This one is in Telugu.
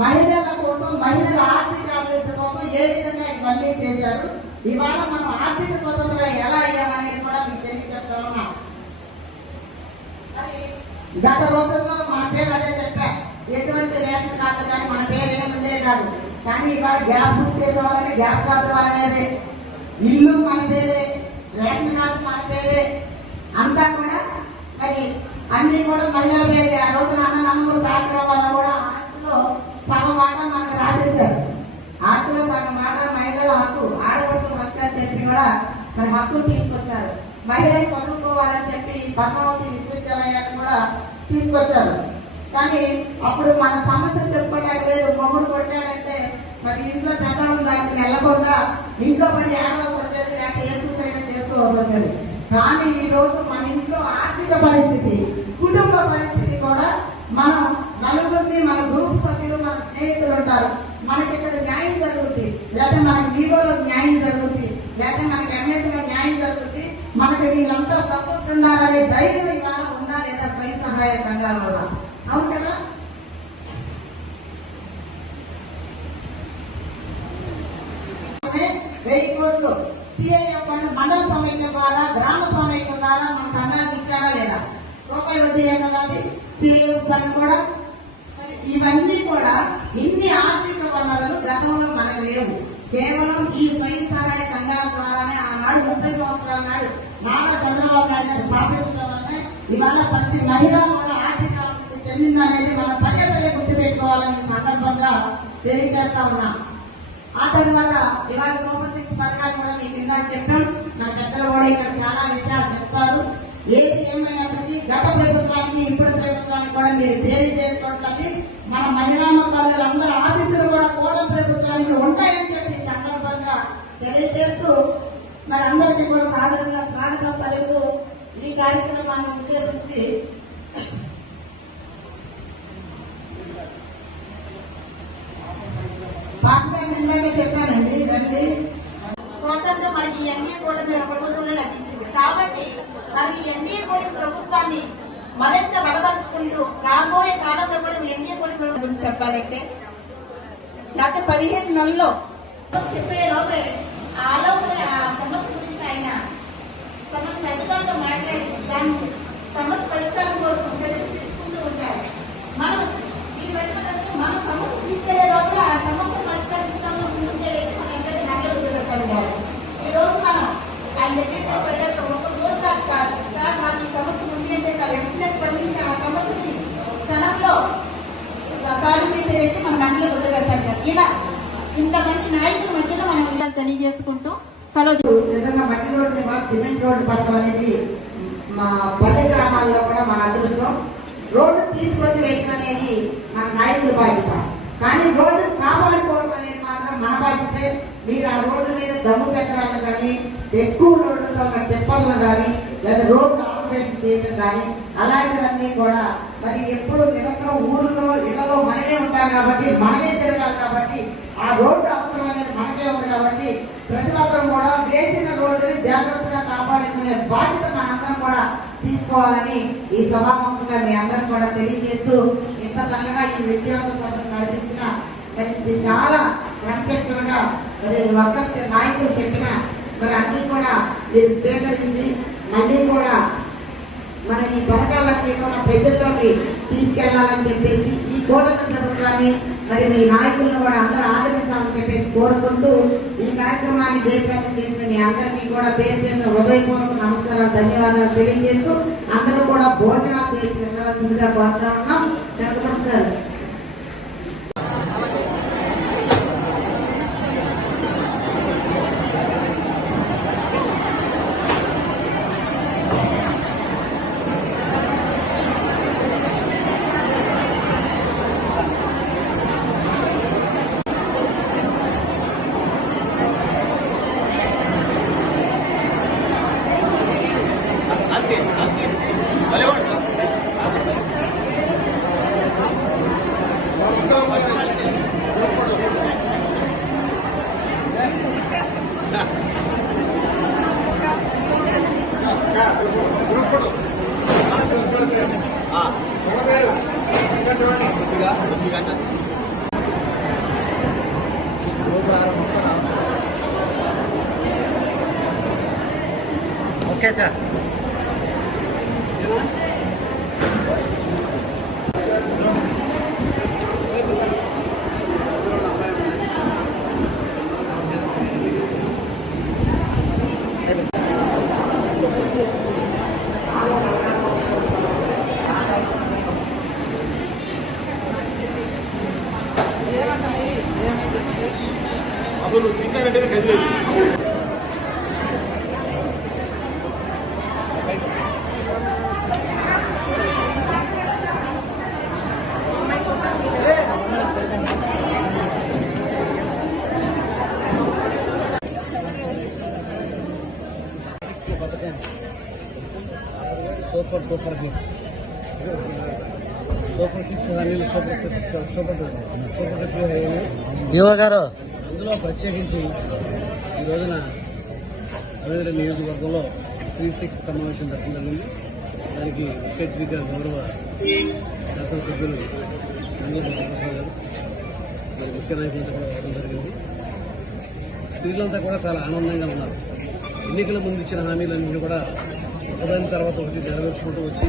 మహిళల కోసం మహిళల ఆర్థిక అభివృద్ధి కోసం ఏ విధంగా ఇవన్నీ చేశారు? ఇవాళ మనం ఆర్థిక స్వతంత్రం ఎలా అయ్యామనేది కూడా మీకు తెలియజెప్తా ఉన్నాం. గత రోజుల్లో మన పేరు అదే చెప్పా ఎటువంటి రేషన్ కార్డు కానీ మన పేరు ఏముందే కాదు. కానీ ఇవాళ గ్యాస్ బుక్ చేసేవాళ్ళని గ్యాస్ కార్డు వాళ్ళనేది ఇల్లు మన పేరే రేషన్ కార్డు మన పేరే. అంతా కూడా మరి అన్ని కూడా మహిళల పేరే. ఆ రోజున అన్న నమ్మకం దాటి వల్ల కూడా ఆస్తిలో మాట మనకు రాసేశారు ఆస్తిలో సగం మాట మహిళల హక్కు ఆడపడుతున్న హక్కు అని చెప్పి కూడా మరి హక్కు తీసుకొచ్చారు. మహిళలు చదువుకోవాలని చెప్పి పద్మావతి విశ్వవిద్యాలయాన్ని కూడా తీసుకొచ్చారు. కానీ అప్పుడు మన సమస్య చెప్పుకోవడానికి లేదు మొగుడు కొట్టాడంటే మరి ఇంట్లో పెద్దలు దానికి వెళ్ళకుండా ఇంట్లో పడి ఏడవలసి వచ్చేది లేక ఏ సూసైడ్ చేసుకోవాల్సి వచ్చేది. కానీ ఈ రోజు మన ఇంట్లో ఆర్థిక పరిస్థితి కుటుంబ పరిస్థితి కూడా మనం నలుగురిని మన గ్రూప్ సభ్యులు మన స్నేహితులు ఉంటారు. మనకి ఇక్కడ న్యాయం జరుగుతుంది లేకపోతే మనకి వివోలో న్యాయం జరుగుతుంది లేకపోతే మనకి ఎంఏలో న్యాయం జరుగుతుంది మనకి వీళ్ళంతా సపోర్ట్ ఉండాలనే ధైర్యం ఇవాళ ఉందా లేదా స్వయం సహాయ సంఘాల వల్ల? అవును కదా? వెయ్యి కోట్లు. సిఐఎం ఫండ్ మండల సమైక్య ద్వారా గ్రామ సమైక్య ద్వారా మన సంఘానికి ఇచ్చారా లేదా? రూపాయి వడ్డీ ఏమన్నది సిఐఎం ఫండ్ కూడా ఇవన్నీ కూడా ఇన్ని ఆర్థిక వనరులు గతంలో మనకు లేవు. కేవలం ఈ స్వయం సహాయ సంఘాల ద్వారానే ఆనాడు ముప్పై సంవత్సరాల నాడు నారా చంద్రబాబు నాయుడు గారు స్థాపించడం వల్లనే ఇవాళ ప్రతి మహిళ కూడా ఆర్థిక అభివృద్ధి చెందిందనేది మనం పదే పదే గుర్తుపెట్టుకోవాలని సందర్భంగా తెలియజేస్తా ఉన్నాం. ఆ తర్వాత ఇవాళ సూపర్ సిక్స్ పథకాలు కూడా మీకు ఇందాక చెప్పాం. నా పెద్దలు కూడా ఇక్కడ చాలా విషయాలు చెప్తారు. ఏది ఏమైనప్పటికీ గత ప్రభుత్వానికి ఇప్పుడు ప్రభుత్వానికి కూడా మీరు పేరు తల్లి మహిళా తల్లులందరూ ఆశీస్సులు కూడా కూడా ప్రభుత్వానికి ఉంటాయని చెప్పి ఈ సందర్భంగా తెలియజేస్తూ మరి అందరికీ కూడా సాధారణంగా స్వాగతం పలుకుతూ ఈ కార్యక్రమాన్ని ఉద్దేశించి పాపగారు ఇందాక చెప్పానండి రండి. స్వతంత్రం మనకి ఎన్డీఏ కూటమి ప్రభుత్వంలో లభించింది. కాబట్టి మరి ఈ ఎన్డీఏ కూటమి ప్రభుత్వాన్ని మరింత బలపరుచుకుంటూ రాబోయే కాలంలో కూడా మీ ఎన్డీఏ కూడా గురించి చెప్పాలంటే గత పదిహేను నెలల్లో చెప్పే లోపే ఆ లోపల ఆ సమస్య గురించి ఆయన సమస్య పెద్దలతో మాట్లాడి దాన్ని సమస్య పరిష్కారం కోసం చర్యలు తీసుకుంటూ ఉంటారు. మనం ఈ పరిస్థితుల్లో మనం సమస్య తీసుకెళ్ళే లోపల ఆ సమస్య పరిష్కరించడంలో ముందుకే మనందరి నగలు జరుగుతారు ఈ రోజు మనం ఆయన దగ్గరికి ప్రజలకు ఒక రోజు దాకా కాదు సార్ మాకు ఈ సమస్య ఉంది అంటే సార్ వెంటనే స్పందించి ఆ సమస్యని క్షణంలో కాలు మీద వేసి మన మండలి వదిలిపెట్టారు ఇలా ఇంతమంది నాయకుల మధ్యలో మనం విషయాలు తెలియజేసుకుంటూ సెలవు నిజంగా మట్టి రోడ్డు సిమెంట్ రోడ్డు పట్టడం అనేది మా పల్లె గ్రామాల్లో కూడా మన అదృష్టం. రోడ్డు తీసుకొచ్చి వేయడం అనేది మన నాయకుల బాధ్యత. కానీ రోడ్డు కాపాడుకోవడం అనేది మాత్రం మన బాధ్యతే. మీరు ఆ రోడ్డు మీద దమ్ము చక్రాలను కానీ ఎక్కువ రోడ్డుతో ఉన్న టిప్పర్లు కానీ లేదా రోడ్డు ఆపరేషన్ చేయడం కానీ అలాంటివన్నీ కూడా మరి ఎప్పుడు నిరంతరం ఊర్లో ఇళ్ళలో మనమే ఉంటాం కాబట్టి మనమే తిరగాలి కాబట్టి ఆ రోడ్డు అవసరం అనేది మనకే ఉంది కాబట్టి ప్రతి ఒక్కరు కూడా వేసిన రోడ్డుని జాగ్రత్తగా కాపాడుకునే బాధ్యత మనందరం కూడా తీసుకోవాలని ఈ సభాముఖంగా మీ అందరం కూడా తెలియజేస్తూ ఇంత చక్కగా ఈ విద్యార్థులు నడిపించిన ఇది చాలా క్రమశిక్షణగా మరి ఒక్కరి నాయకులు చెప్పిన మరి అన్ని కూడా మీరు స్వీకరించి మళ్ళీ కూడా మన ఈ పథకాలన్నీ కూడా ప్రజల్లోకి తీసుకెళ్ళాలని చెప్పేసి ఈ కూటమి ప్రభుత్వాన్ని మరి మీ నాయకులను కూడా అందరూ ఆదరించాలని చెప్పేసి కోరుకుంటూ ఈ కార్యక్రమాన్ని జయప్రదం చేసిన మీ అందరికీ కూడా పేరు పేరున హృదయపూర్వక నమస్కారాలు ధన్యవాదాలు తెలియజేస్తూ అందరూ కూడా భోజనాలు చేసి వెళ్ళవలసిందిగా కోరుతా ఉన్నాం. Oke, okay, sir. కేశా అసలు తీసారంటే కదిలేదు super super hit super six హామీలు super six super two super two హామీలు యువ గారు అందులో ప్రత్యేకించి ఈ రోజున అభివృద్ధి నియోజకవర్గంలో త్రీ సిక్స్ సమావేశం జరగడం జరిగింది. దానికి ముఖ్య గౌరవ శాసనసభ్యులు నందూరు ప్రసాద్ గారు మరి ముఖ్య నాయకులంతా కూడా రావడం జరిగింది. స్త్రీలంతా కూడా చాలా ఆనందంగా ఉన్నారు. ఎన్నికల ముందు ఇచ్చిన హామీలన్నీ కూడా ఒకదాని తర్వాత ఒకటి నెరవేర్చుకుంటూ వచ్చి